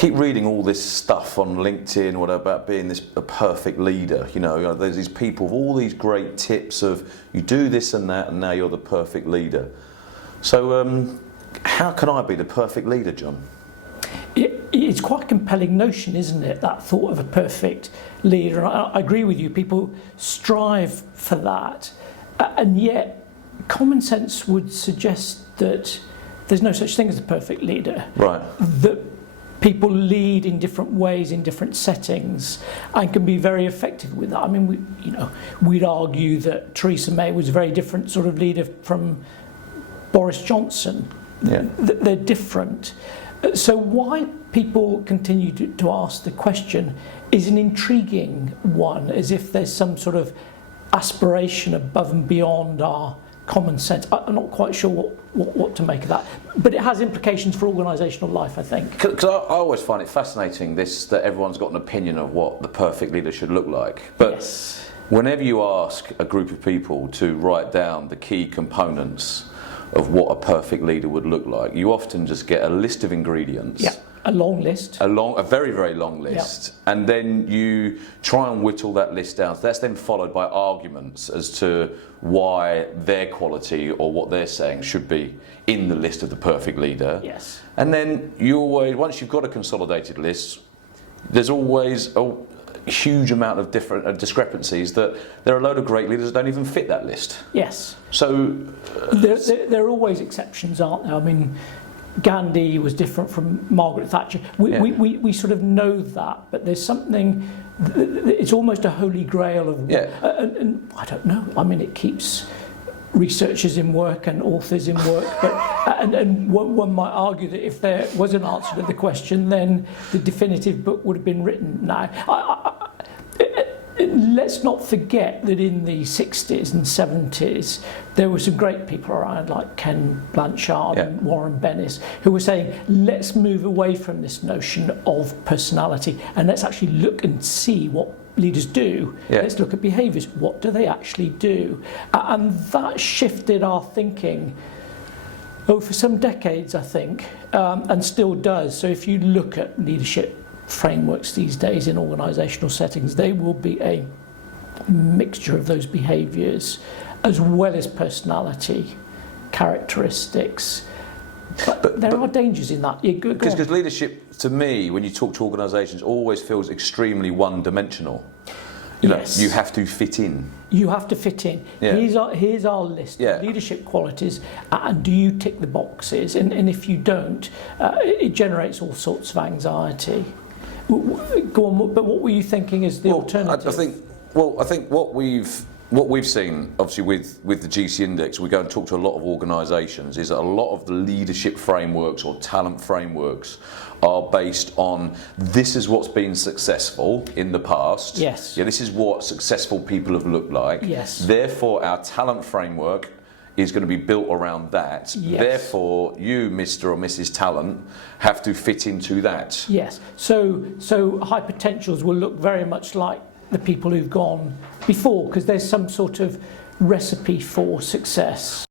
keep reading all this stuff on LinkedIn, whatever, about being a perfect leader. There's these people with all these great tips of you do this and that, and now you're the perfect leader. So, how can I be the perfect leader, John? It's quite a compelling notion, isn't it? That thought of a perfect leader. I agree with you. People strive for that, and yet common sense would suggest that there's no such thing as a perfect leader. Right. That people lead in different ways in different settings and can be very effective with that. I mean, we'd argue that Theresa May was a very different sort of leader from Boris Johnson. Yeah. They're different. So why people continue to ask the question is an intriguing one, as if there's some sort of aspiration above and beyond our common sense. I'm not quite sure what to make of that, but it has implications for organisational life, I think. Because I always find it fascinating that everyone's got an opinion of what the perfect leader should look like. But yes. Whenever you ask a group of people to write down the key components of what a perfect leader would look like, you often just get a list of ingredients. Yeah, a long list. A very, very long list. Yeah. And then you try and whittle that list down. So that's then followed by arguments as to why their quality or what they're saying should be in the list of the perfect leader. Yes. And then once you've got a consolidated list, there's always a huge amount of different discrepancies, that there are a load of great leaders that don't even fit that list. Yes. So there are always exceptions, aren't there? I mean, Gandhi was different from Margaret Thatcher. We sort of know that, but there's something. It's almost a holy grail of. Yeah. And I don't know. I mean, it keeps researchers in work and authors in work, but and one might argue that if there was an answer to the question, then the definitive book would have been written now. Let's not forget that in the 60s and 70s there were some great people around, like Ken Blanchard and Warren Bennis, who were saying, let's move away from this notion of personality and let's actually look and see what leaders do. Let's look at behaviours. What do they actually do? And that shifted our thinking for some decades, I think, and still does. So if you look at leadership frameworks these days in organisational settings, they will be a mixture of those behaviours as well as personality characteristics. But there are dangers in that. Because leadership, to me, when you talk to organisations, always feels extremely one-dimensional. You have to fit in. You have to fit in. Yeah. Here's our list of leadership qualities, and do you tick the boxes? And if you don't, it generates all sorts of anxiety. Go on, but what were you thinking is the alternative? I think what we've seen, obviously, with the GC Index, we go and talk to a lot of organisations, is that a lot of the leadership frameworks or talent frameworks are based on this is what's been successful in the past. Yes. Yeah, this is what successful people have looked like. Yes. Therefore, our talent framework is going to be built around that. Yes. Therefore, you, Mr. or Mrs. Talent, have to fit into that. Yes. So high potentials will look very much like the people who've gone before, because there's some sort of recipe for success.